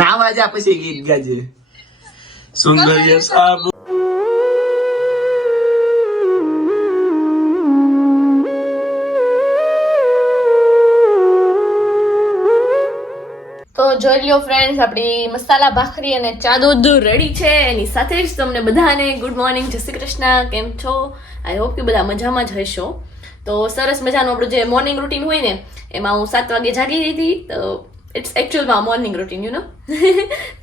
નાવા જા પછી ગીત ગાજે સુંદર્ય સાબુ. તો જોઈ લ્યો ફ્રેન્ડ્સ, આપણી મસાલા ભાખરી અને ચા દૂધ રેડી છે. એની સાથે જ તમને બધાને ગુડ મોર્નિંગ, જય શ્રી કૃષ્ણ. કેમ છો? આઈ હોપ કે બધા મજામાં જ હશો. તો સરસ મજાનું આપણું જે મોર્નિંગ રૂટીન હોય ને, એમાં હું 7 વાગે જાગી ગઈ હતી. તો ઇટ્સ એકચ્યુઅલમાં મોર્નિંગ રૂટીન યુ નો.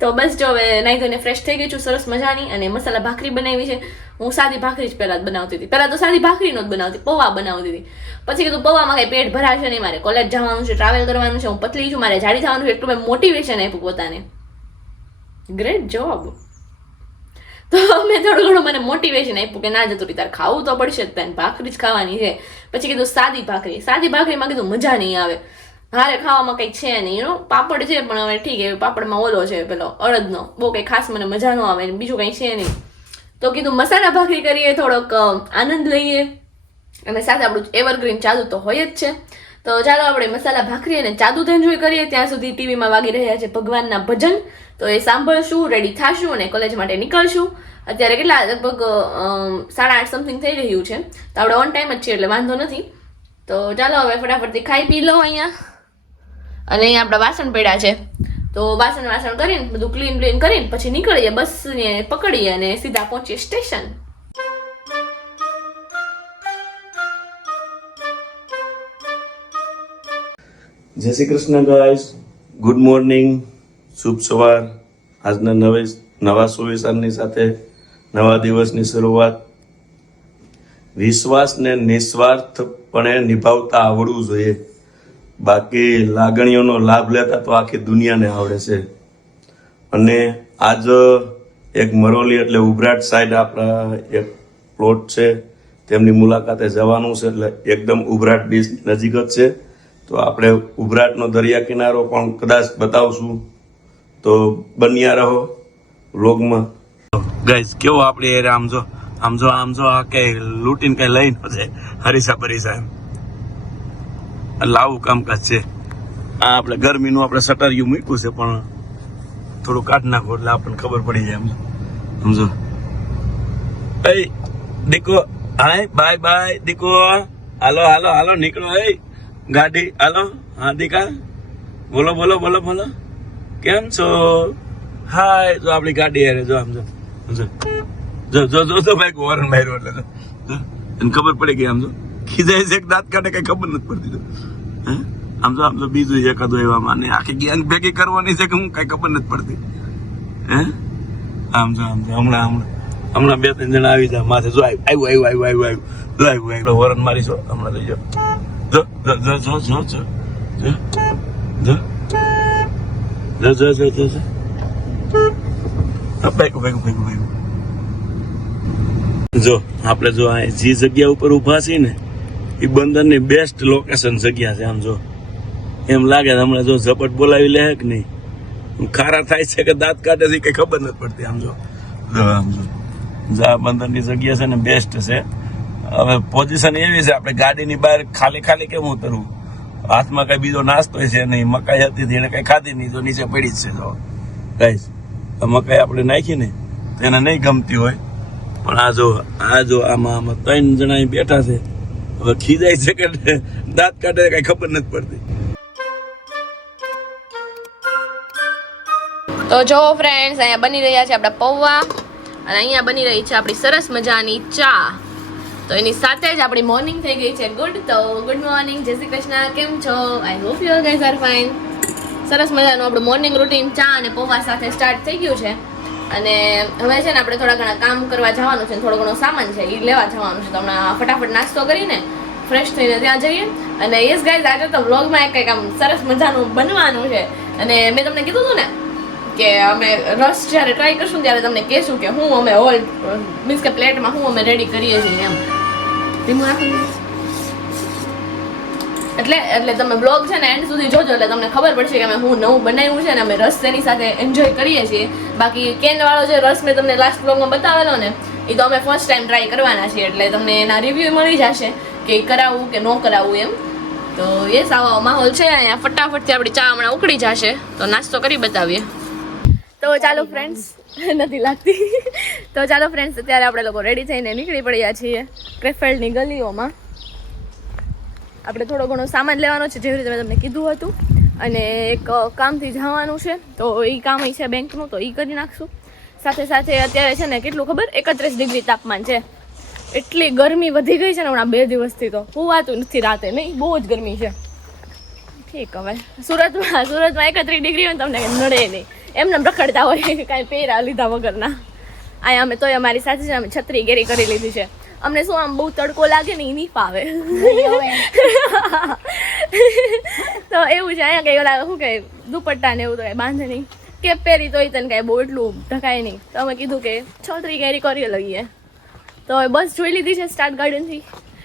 તો બસ જો હવે નાહી ધોઈને ફ્રેશ થઈ ગઈ છું સરસ મજાની, અને મસાલા ભાખરી બનાવી છે. હું સાદી ભાખરી જ પહેલાં બનાવતી હતી. પહેલાં તો સાદી ભાખરી નો જ બનાવતી, પૌવા બનાવતી હતી. પછી કીધું પૌવામાં કંઈ પેટ ભરાશે નહીં, મારે કોલેજ જવાનું છે, ટ્રાવેલ કરવાનું છે, હું પતલી છું, મારે જાડી થવાનું છે, એટલું મેં મોટિવેશન આપ્યું પોતાને. Great job. તો મેં થોડું ઘણું મને મોટિવેશન આપ્યું કે ના જતું તારે ખાવું તો પડશે જ, તને ભાખરી જ ખાવાની છે. પછી કીધું સાદી ભાખરીમાં કીધું મજા નહીં આવે, હારે ખાવામાં કંઈક છે નહીં, યુ નો. પાપડ છે પણ હવે ઠીક, એ પાપડમાં ઓલો છે પેલો અડદનો, બહુ કંઈ ખાસ મને મજા ન આવે, બીજું કંઈ છે નહીં. તો કીધું મસાલા ભાખરી કરીએ, થોડોક આનંદ લઈએ, અને સાથે આપણું એવરગ્રીન ચાદુ તો હોય જ છે. તો ચાલો આપણે મસાલા ભાખરી અને ચાદુ એન્જોય કરીએ. ત્યાં સુધી ટીવીમાં વાગી રહ્યા છે ભગવાનના ભજન, તો એ સાંભળશું, રેડી થાશું અને કોલેજ માટે નીકળશું. અત્યારે કેટલા લગભગ 8:30 સમથિંગ થઈ રહ્યું છે, તો આપણે ઓન ટાઈમ જ છીએ એટલે વાંધો નથી. તો ચાલો હવે ફટાફટથી ખાઈ પી લો અહીંયા. અને અહીંયા આપણા વાસણ પડ્યા છે, તો વાસણ કરીને બધું ક્લીન કરીને પછી નીકળીએ, બસને પકડીએ અને સીધા પહોંચીએ station. Jai Shri Krishna guys, good morning, શુભ સવાર. આજના નવા સુવિચારની સાથે નવા દિવસની શરૂઆત. વિશ્વાસને નિસ્વાર્થપણે નિભાવતા આવડવું જોઈએ, બાકી લાગણીઓનો લાભ લેતા તો આખી દુનિયાને આવડે છે. અને આજ એક મરોલી એટલે ઉભરાટ સાઈડ આપણા એક પ્લોટ છે, તેમની મુલાકાતે જવાનું છે. એટલે એકદમ ઉભરાટ બીચ નજીક જ છે, તો આપણે ઉભરાટનો દરિયા કિનારો પણ કદાચ બતાવશું, તો બન્યા રહો વ્લોગમાં. ગાઈસ કેવો આપણે એરે આમ જો આ કઈ લૂંટીને કઈ લઈને છે હરીસા બરીસા એમ લાવું કામકાજ છે. આ આપણે ગરમીનું આપણે સટરિયું મૂક્યું છે, પણ થોડું કાઢ નાખો એટલે આપણને ખબર પડી જાય. સમજો એ દીકો, હાય બાય દીકો, હાલો નીકળો. એ ગાડી હાલો. હા દીકા, બોલો કેમ છો? હાય. જો આપણી ગાડી યાર, જો આમ જો ભાઈ વોરન માર્યો એટલે એને ખબર પડી ગઈ. આમ જો ખીજાય છે, દાંત કાઢે કઈ ખબર નથી પડતી. આમ જો બીજું એકાદું એવામાં ને આખી ગેંગ ભેગી કરવાની છે કે હું કઈ ખબર નથી પડતી. આમ જો હમણાં 2-3 જણા આવી જાય માથે. જો આવ્યું વોરન મારીશો હમણાં. લઈ જો આપણે જો આ જે જગ્યા ઉપર ઉભા છીએ ને, એ બંદરની બેસ્ટ લોકેશન જગ્યા છે. આમ જો એમ લાગે હમણાં જો ઝપટ બોલાવી લે કે નહીં, ખારા થાય છે કે દાંત કાઢે છે કઈ ખબર નથી પડતી. આમ જો આ બંદરની જગ્યા છે ને બેસ્ટ છે. હવે પોઝિશન એવી છે, આપણે ગાડીની બહાર ખાલી કેમ ઉતરવું, હાથમાં કઈ બીજો નાસ્તો છે નહીં. મકાઈ હતી એને કઈ ખાધી નહીં, તો નીચે પડી જ છે. જો ગાઈસ મકાઈ આપણે નાખી ને તો એને નહીં ગમતી હોય, પણ આ જો આમાં 3 જણા બેઠા છે. હવે ખીજાય છે કે દાંત કાઢે કઈ ખબર નથી પડતી. તો જો ફ્રેન્ડ્સ, અહીંયા બની રહ્યા છે આપણા પૌવા, અને અહીંયા બની રહી છે આપણી સરસ મજાની ચા. તો એની સાથે જ આપણી મોર્નિંગ થઈ ગઈ છે ગુડ. તો ગુડ મોર્નિંગ, જય શ્રી કૃષ્ણ. કેમ છો? I hope you guys are fine. સરસ મજાનું આપણું મોર્નિંગ રૂટીન ચા અને પૌવા સાથે સ્ટાર્ટ થઈ ગયું છે. અને હવે છે ને આપણે થોડા ઘણા કામ કરવા જવાનું છે, થોડો ઘણો સામાન છે એ લેવા જવાનું છે. તો હમણાં ફટાફટ નાસ્તો કરીને ફ્રેશ થઈને ત્યાં જઈએ. અને યસ ગાઈઝ, આજે તો વ્લોગમાં કંઈક આમ સરસ મજાનું બનવાનું છે. અને મેં તમને કીધું હતું ને કે અમે રસ જ્યારે ટ્રાય કરશું ત્યારે તમને કહેશું કે હું અમે હોલ મીન્સ કે પ્લેટમાં હું અમે રેડી કરીએ છીએ એમ. ધીમું રાખું એટલે તમે બ્લોગ છે ને એન્ડ સુધી જોજો, એટલે તમને ખબર પડશે કે અમે હું નવું બનાવ્યું છે ને અમે રસ તેની સાથે એન્જોય કરીએ છીએ. બાકી કેન વાળો જે રસ મેં તમને લાસ્ટ બ્લોગમાં બતાવેલો ને, એ તો અમે ફર્સ્ટ ટાઈમ ટ્રાય કરવાના છીએ, એટલે તમને એના રિવ્યુ મળી જશે કે કરાવવું કે ન કરાવવું એમ. તો યસ આવો માહોલ છે અહીંયા. ફટાફટથી આપણી ચા હમણાં ઉકળી જશે તો નાસ્તો કરી બતાવીએ. તો ચાલો ફ્રેન્ડ્સ, નથી લાગતી. તો ચાલો ફ્રેન્ડ્સ, અત્યારે આપણે લોકો રેડી થઈને નીકળી પડ્યા છીએ ક્રેફેલ્ડની ગલીઓમાં. આપણે થોડો ઘણો સામાન લેવાનો છે, જેવી રીતે મેં તમને કીધું હતું, અને એક કામથી જવાનું છે. તો એ કામ છે બેંકનું, તો એ કરી નાખશું. સાથે સાથે અત્યારે છે ને કેટલું ખબર, 31 ડિગ્રી તાપમાન છે. એટલી ગરમી વધી ગઈ છે ને હમણાં 2 દિવસથી, તો હોવાતું નથી રાતે. નહીં, બહુ જ ગરમી છે. ઠીક, હવે સુરતમાં 31 ડિગ્રી હોય તમને નડે નહીં, એમને રખડતા હોય કાંઈ પહેરા લીધા વગરના. અહીંયા અમે તોય અમારી સાથે છે, અમે છત્રી કેરી કરી લીધી છે. અમને શું આમ બહુ તડકો લાગે ને એ નહીં ફાવે. તો એવું છે અહીંયા કંઈ ઓલા શું કહે દુપટ્ટા ને એવું તો કાંઈ બાંધે નહીં. કેપ પહેરી તોય તને કાંઈ બહુ એટલું ઢકાય નહીં. તો અમે કીધું કે છત્રી કેરી કરી લઈએ. તો હવે બસ જોઈ લીધી છે સ્ટાર્ટ ગાર્ડનથી,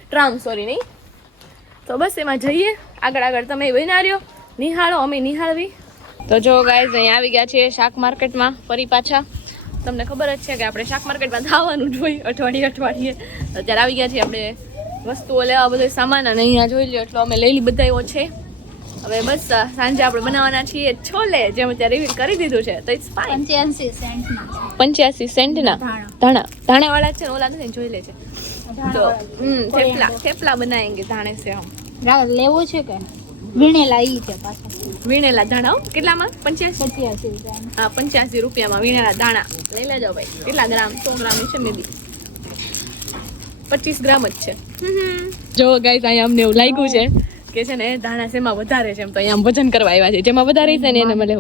ટ્રામ સોરી નહીં. તો બસ એમાં જઈએ આગળ. તમે બના રહ્યો, નિહાળો, અમે નિહાળવી. તો જો ગાઈઝ અહીંયા આવી ગયા છીએ શાક માર્કેટમાં ફરી પાછા. તમને ખબર જ છે કે આપણે શાક માર્કેટમાં થવાનું જ હોય અઠવાડિયે. અત્યારે આવી ગયા છીએ આપણે વસ્તુઓ લેવા, બધો સામાન, અને અહીંયા જોઈ લો એટલો અમે લઈ બધા એવો છે. હવે બસ સાંજે આપણે બનાવવાના છીએ છોલે, જેમ અત્યારે રિવીલ કરી દીધું છે. તો ઇટ્સ ફાઇન. 85 સેન્ટના ધાણાવાળા છે ને, ઓલા નથી, જોઈ લે છે. તો થેપલા બનાવેંગે ધાણે સે હમ. લેવું છે કે વીણેલા ઈ છે પાછા. વીણેલા ધાણા કેટલામાં? 85. 85 હા, 85 રૂપિયામાં વીણેલા ધાણા લઈ લેજો ભાઈ. કેટલા ગ્રામ? 100 ગ્રામ છે મે બી, 25 ગ્રામ જ છે. જો ગાઈસ અહીંયા અમને એવું લાગ્યું છે કે છે ને ધાણા શેમાં વધારે છે, એમ તો અહીંયા વજન કરવા આવ્યા છે. જેમાં વધારે છે ને એને મળે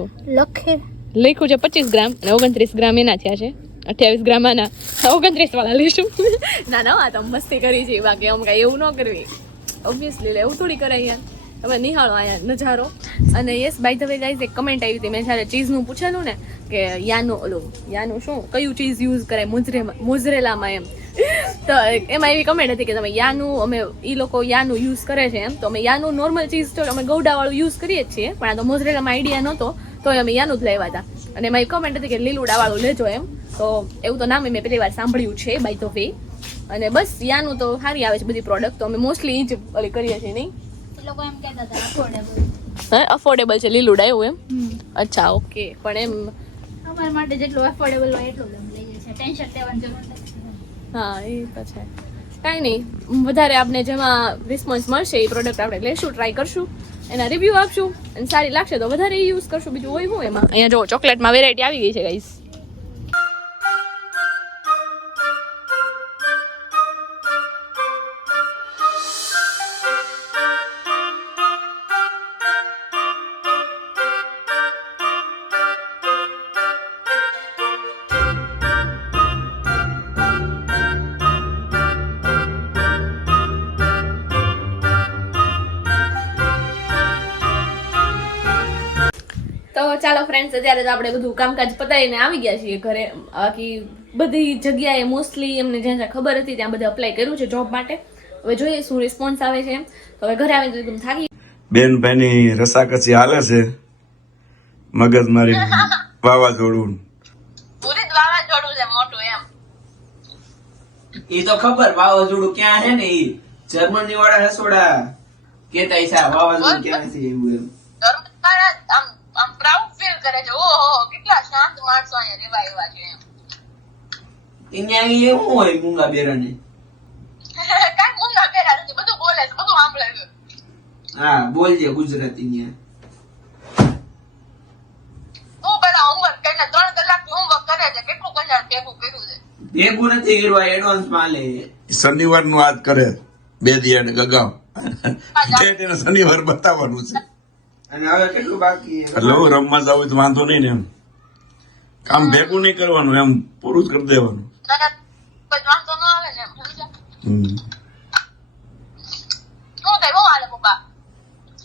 લખ્યું છે 25 ગ્રામ અને 29 ગ્રામ એના થયા છે. 28 ગ્રામ આના, 29 વાળા લઈશું. ના આ તો મસ્તી કરી છે, બાકી આમ કાંઈ એવું ન કરવી. ઓબ્વિયસલી એવું થોડી કરાય યાર. તમે નિહાળો અહીંયા નજારો. અને yes, by the way guys, એક કમેન્ટ આવી હતી. મેં જ્યારે ચીઝનું પૂછેલું ને કે યાનું શું કયું ચીઝ યુઝ કરે મોઝરેલામાં એમ, તો એમાં એવી કમેન્ટ હતી કે તમે યાનું, અમે એ લોકો યાનું યુઝ કરે છે એમ. તો અમે યાનું નોર્મલ ચીઝ તો અમે ગૌડાવાળું યુઝ કરીએ જ છીએ, પણ આ તો મોઝરેલામાં આઈડિયા નહોતો, તો અમે યાનું જ લેવા હતા. અને એમાં એ કમેન્ટ હતી કે લીલુડાવાળું લેજો એમ. તો એવું તો નામ મેં પહેલી વાર સાંભળ્યું છે બાય ધ વે. અને બસ યાનું તો સારી આવે છે બધી પ્રોડક્ટ, તો અમે મોસ્ટલી એ જ ઓલી કરીએ છીએ. નહીં, એ લોકો એમ કહેતા હતા અફોર્ડેબલ. હા, અફોર્ડેબલ છે લીલુડા એવું એમ. અચ્છા, ઓકે. પણ એમ અમારા માટે જેટલું અફોર્ડેબલ હોય એટલું જ અમે લઈએ છીએ, ટેન્શન લેવાની જરૂર નથી. હા, એ તો છે. કાંઈ નહીં, વધારે આપણે જેમાં રિસ્પોન્સ મળશે એ પ્રોડક્ટ આપણે લેશું, ટ્રાય કરશું, એના રિવ્યૂ આપશું, અને સારી લાગશે તો વધારે એ યુઝ કરશું. બીજું હોય શું એમાં. અહીંયા જો ચોકલેટમાં વેરાયટી આવી ગઈ છે ગાઈસ. તો ચાલો ફ્રેન્ડ્સ, અત્યારે તો આપણે બધું કામકાજ પતાવીને આવી ગયા છીએ ઘરે. બાકી બધી જગ્યાએ મોસ્ટલી એમને જ્યાં જ્યાં ખબર હતી ત્યાં બધે અપ્લાય કર્યું છે જોબ માટે. હવે જોઈએ શું રિસ્પોન્સ આવે છે. તો હવે ઘરે આવીને એકદમ થાકી બેન ભાઈની રસાકસી હાલે છે, મગજ મારી વાવાઝોડું. પૂરી વાવાઝોડું છે મોટું એમ. એ તો ખબર વાવાઝોડું ક્યાં છે ને, એ જર્મની વાળા હસોડા કેતા છે વાવાઝોડું ક્યાં છે એવું એમ. આમ પ્રાઉડ ફીલ કરે છે. ઓહો, કેટલા શાંત માણસો અહીંયા રહેવા એવા છે એમ. અહીંયા એવું હોય મૂંગા બેરાને? કાંઈ ગુંગા બેરા નથી, બધું બોલે છે, બધું સાંભળે છે. હા, બોલજે ગુજરાતી ન્યા. તું પેલા હોમવર્ક કરીને 3 કલાક હોમવર્ક કરે છે, કેટલું કજાર ભેગું કર્યું છે. ભેગું નથી કર્યું, એડવાન્સ માં લે. શનિવાર નું આજ કરે 2 દિન ગગાવ એને શનિવાર બતાવવાનું છે. અને હવે કેટલું બાકી છે? એટલે હું રમવા જાવ તો વાંધો નહીં ને, એમ કામ ભેગું નહીં કરવાનું, એમ પૂરું જ કરી દેવાનું. વાંધો ન આવે ને એમ. હમ. શું થાય, બહુ હાલે પપ્પા?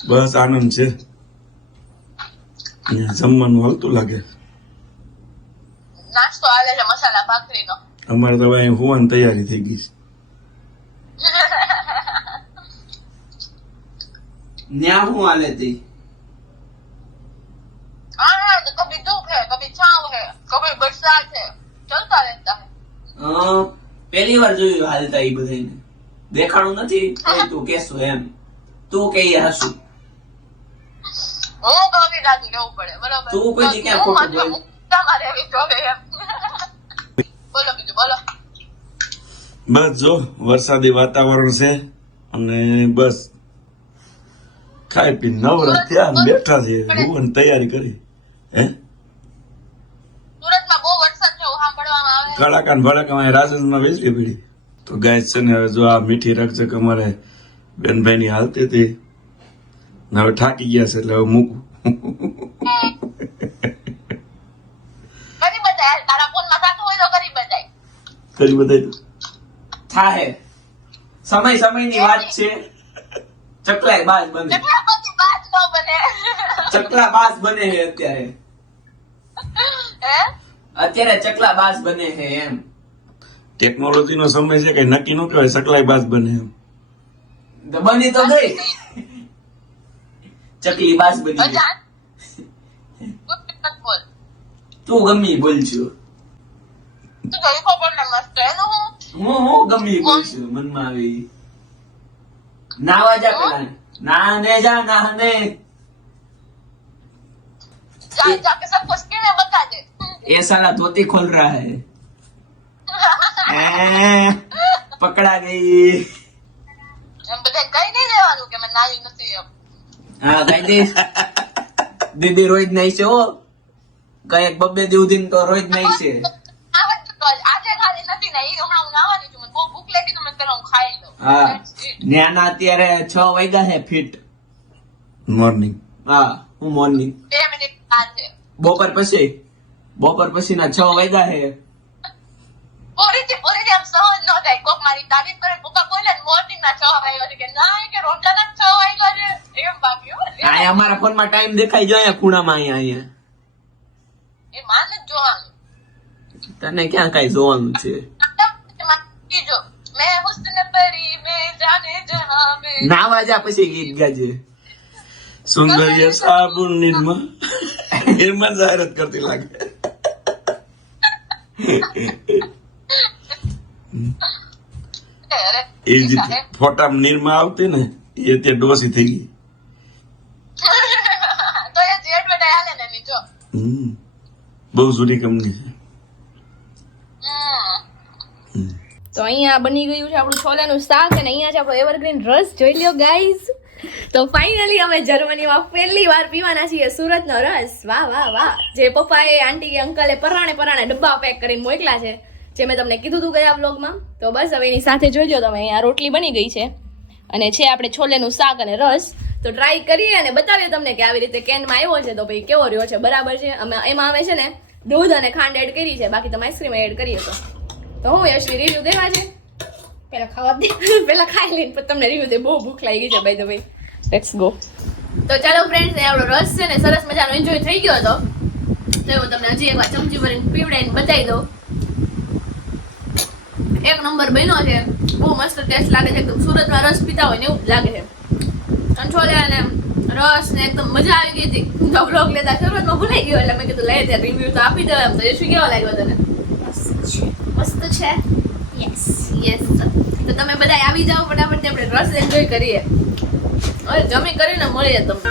બસ આનંદ છે. અહીંયા જમવાનું હાલતું લાગે. નાસ્તો હાલે છે મસાલા ભાખરીનો. અમારે તો હવે હોવાની તૈયારી થઈ ગઈ છે. ન્યા શું હાલે તી? हाँ, कभी धूप है, कभी छांव है, कभी बरसात है, चलता रहता है. પહેલી વાર જોયું હાલતા એ બધાને. દેખાણું નથી, તું કેશો એમ. તું કે એ હાસુ હું કહું કે દાદી રહેવું પડે બરાબર તું કોઈ દી ક્યાં ખોટું બોલ તમારે એવી જોવે એમ બોલો બીજું બોલો બસ જો વરસાદી વાતાવરણ છે અને બસ ખાઈ પી નવરા થયા ને બેઠા છે હું તૈયારી કરી હે સુરતમાં બહુ વરસાદ છે એવું સાંભળવામાં આવે કડાકા ને ભડાકા રાજસ્થાનમાં વેચવી પડી તો ગાય છે ને હવે જો આ મીઠી રકજક અમારે બેનભાઈ ની હાલતી હતી ને હવે થાકી ગયા છે એટલે હવે મૂકું કરી બતાય તારા ફોનમાં થતું હોય તો કરી બતાય કરી બતાવી થાહે સમયની વાત છે ચકલાય બાજ બને કેટલા બધી વાત ન બને ચકલા બાજ બને છે અત્યારે હે અત્યારે ચકલા બાજ બને છે એમ ટેકનોલોજી નો સમય છે કઈ નક્કી ન કહેવાય સકલાઈ બાજ બને એમ તો બની તો ગઈ ચકલી બાજ બની ગઈ. જાન બોલ તું ગમી બોલજો તું કઈ ખબર ને મસ્ત એનું હું ગમી બોલશું મનમાં આવી નાવા જા પેલા નાને જા નાને जाके सबको स्किन बता दे ये साला धोती खोल रहा है पकड़ा गई એમ બધા કઈ નહીં લેવાનું કે મેં નાવી નથી એમ હા કઈ દે દીદી રોજ નહીં છે હો કઈ બબ્બે દિવસ તો રોજ નહીં છે આવત તો આજે ખાલી નથી ને ઈ હમણાં હું નાવાની છું મને બહુ ભૂખ લાગી તો મેં પેલા હું ખાઈ લઉં હા That's it. ન્યાના અત્યારે 6 વાગ્યા છે ફિટ મોર્નિંગ હા હું મોર્નિંગ 2 મિનિટ આ છે બપોર પછી ના 6 વાગ્યા છે પૂરી આમ સહન ન થાય કોક મારી તારીફ કરે પપ્પા બોલે મોર્નિંગ ના 6 વાગ્યા છે કે ના કે રોટલા ના 6 વાગ્યા છે એમ બાકી હો અહીંયા અમારા ફોન માં ટાઈમ દેખાઈ જાય અહીંયા ખૂણામાં અહીંયા એ માન જ જોવાનું તને ક્યાં કઈ જોવાનું છે જો મેં હુસ્ન પરી મેં જાને જહાં મેં નાવા જા પછી ગીત ગાજે સુંદર્ય સાબુન નિર્મા નિર્મા જાહેરાત કરતી લાગે અરે એ જે ફોટા નિર્મા આવતી ને એ ત્યાં ડોસી થઈ ગઈ તો એ જે એડવર્ટાઈઝ હાલે ને એની જો બહુ જૂની કંપની છે તો અહીંયા બની ગયું છે આપણું છોલાનું શાક અને અહીંયા છે આપણો એવરગ્રીન રસ જોઈ લ્યો ગાઈઝ તો ફાઇનલી અમે જર્મનીમાં પહેલી વાર પીવાના છીએ સુરતનો રસ વાહ વાહ વાહ જે પપ્પાએ આંટી કે અંકલે પરાણે ડબ્બા પેક કરીને મોકલા છે જે મેં તમને કીધું હતું ગયા બ્લોગમાં તો બસ હવે એની સાથે જોઈ લો તમે અહીંયા રોટલી બની ગઈ છે અને છે આપણે છોલેનું શાક અને રસ તો ટ્રાય કરીએ અને બતાવીએ તમને કે આવી રીતે કેનમાં આવ્યો છે તો ભાઈ કેવો રહ્યો છે બરાબર છે અમે એમાં અમે છે ને દૂધ અને ખાંડ એડ કરી છે બાકી તમે આઈસ્ક્રીમ એડ કરીએ તો હું યશવી રિવ્યુ દેવા છે પેલા ખાવા દે પેલા ખાઈ લઈને પછી તમને રિવ્યુ દે બહુ ભૂખ લાગી ગઈ છે by the way let's go તો ચાલો ફ્રેન્ડ્સ આપણો રસ છે ને સરસ મજાનો એન્જોય થઈ ગયો હતો તો હું તમને હજી એકવાર ચમચી ભરીને પીવડાવીને બતાવી દઉં એક નંબર બન્યો છે બહુ મસ્ત ટેસ્ટ લાગે છે એકદમ સુરતમાં રસ પીતા હોય ને એવું જ લાગે છે અને છોલે અને રસ ને એકદમ મજા આવી ગઈ હતી તો બ્લોગ લેતા સુરતમાં ભૂલાઈ ગયો એટલે મેં કીધું લઈ ત્યાં રિવ્યુ તો આપી દઉં એમ તો યશવી કેવો લાગ્યો તને મસ્ત છે યસ તો તમે બધા આવી જાઓ ફટાફટ આપણે રસ એન્જોય કરીએ હવે જમી કરીને મળીએ તમને